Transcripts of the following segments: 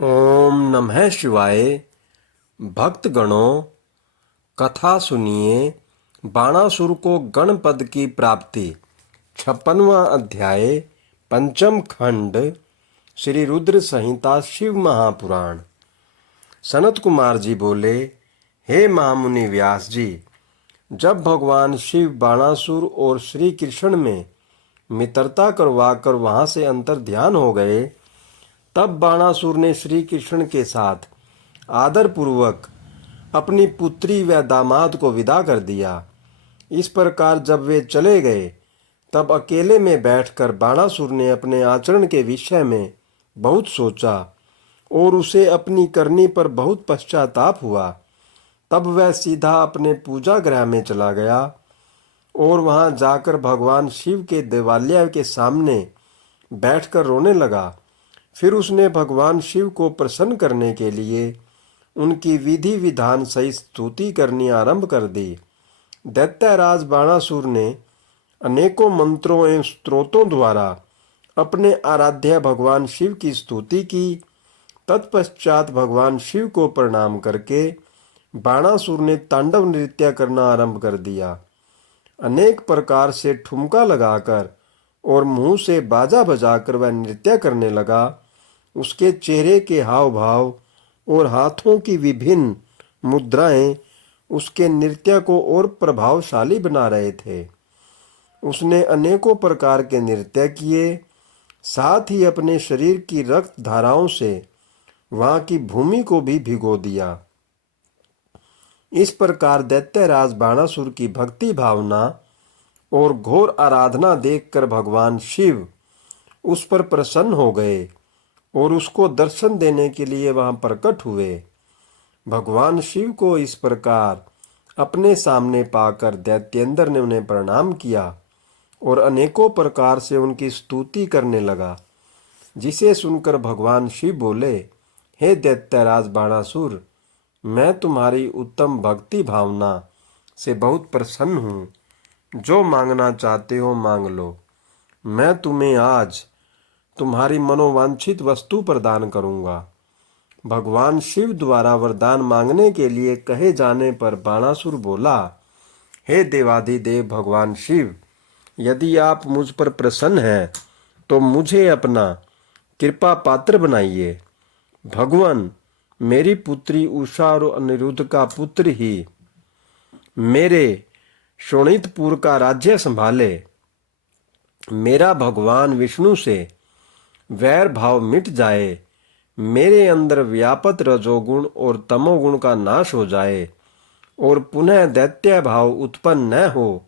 ओम नमः शिवाय। भक्तगणों, कथा सुनिए। बाणासुर को गणपद की प्राप्ति। 56वां अध्याय, पंचम खंड, श्री रुद्र संहिता, शिव महापुराण। सनत कुमार जी बोले, हे महामुनि व्यास जी, जब भगवान शिव बाणासुर और श्री कृष्ण में मित्रता करवाकर वहां से अंतर ध्यान हो गए, तब बाणासुर ने श्री कृष्ण के साथ आदर पूर्वक अपनी पुत्री व दामाद को विदा कर दिया। इस प्रकार जब वे चले गए, तब अकेले में बैठकर बाणासुर ने अपने आचरण के विषय में बहुत सोचा और उसे अपनी करनी पर बहुत पश्चाताप हुआ। तब वह सीधा अपने पूजा गृह में चला गया और वहां जाकर भगवान शिव के देवालय के सामने बैठकर रोने लगा। फिर उसने भगवान शिव को प्रसन्न करने के लिए उनकी विधि विधान सहित स्तुति करनी आरंभ कर दी। दैत्यराज बाणासुर ने अनेकों मंत्रों एवं स्तोत्रों द्वारा अपने आराध्य भगवान शिव की स्तुति की। तत्पश्चात भगवान शिव को प्रणाम करके बाणासुर ने तांडव नृत्य करना आरंभ कर दिया। अनेक प्रकार से ठुमका लगाकर और मुंह से बाजा बजाकर वह नृत्य करने लगा। उसके चेहरे के हाव भाव और हाथों की विभिन्न मुद्राएं उसके नृत्य को और प्रभावशाली बना रहे थे। उसने अनेकों प्रकार के नृत्य किए, साथ ही अपने शरीर की रक्त धाराओं से वहां की भूमि को भी भिगो दिया। इस प्रकार दैत्यराज बाणासुर की भक्ति भावना और घोर आराधना देखकर भगवान शिव उस पर प्रसन्न हो गए और उसको दर्शन देने के लिए वहां प्रकट हुए। भगवान शिव को इस प्रकार अपने सामने पाकर दैत्येंद्र ने उन्हें प्रणाम किया और अनेकों प्रकार से उनकी स्तुति करने लगा, जिसे सुनकर भगवान शिव बोले, हे दैत्यराज बाणासुर, मैं तुम्हारी उत्तम भक्ति भावना से बहुत प्रसन्न हूँ। जो मांगना चाहते हो मांग लो। मैं तुम्हें आज तुम्हारी मनोवांछित वस्तु प्रदान करूंगा। भगवान शिव द्वारा वरदान मांगने के लिए कहे जाने पर बाणासुर बोला, हे देवाधिदेव भगवान शिव, यदि आप मुझ पर प्रसन्न हैं तो मुझे अपना कृपा पात्र बनाइए। भगवान, मेरी पुत्री उषा और अनिरुद्ध का पुत्र ही मेरे शोणितपुर का राज्य संभाले। मेरा भगवान विष्णु से वैर भाव मिट जाए, मेरे अंदर व्यापत रजोगुण और तमोगुण का नाश हो जाए और पुनः दैत्य भाव उत्पन्न न हो।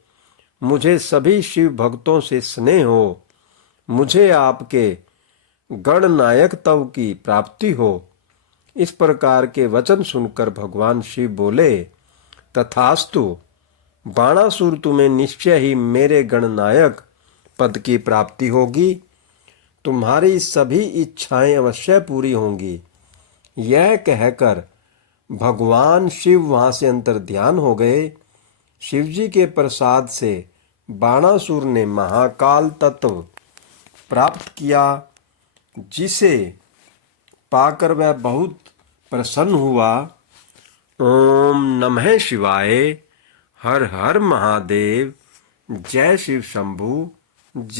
मुझे सभी शिव भक्तों से स्नेह हो। मुझे आपके गणनायक तव की प्राप्ति हो। इस प्रकार के वचन सुनकर भगवान शिव बोले, तथास्तु। बाणासुर, तुम्हें निश्चय ही मेरे गणनायक पद की प्राप्ति होगी। तुम्हारी सभी इच्छाएं अवश्य पूरी होंगी। यह कहकर भगवान शिव वहां से अंतर्ध्यान हो गए। शिवजी के प्रसाद से बाणासुर ने महाकाल तत्व प्राप्त किया, जिसे पाकर वह बहुत प्रसन्न हुआ। ओम नमः शिवाय। हर हर महादेव। जय शिव शंभु।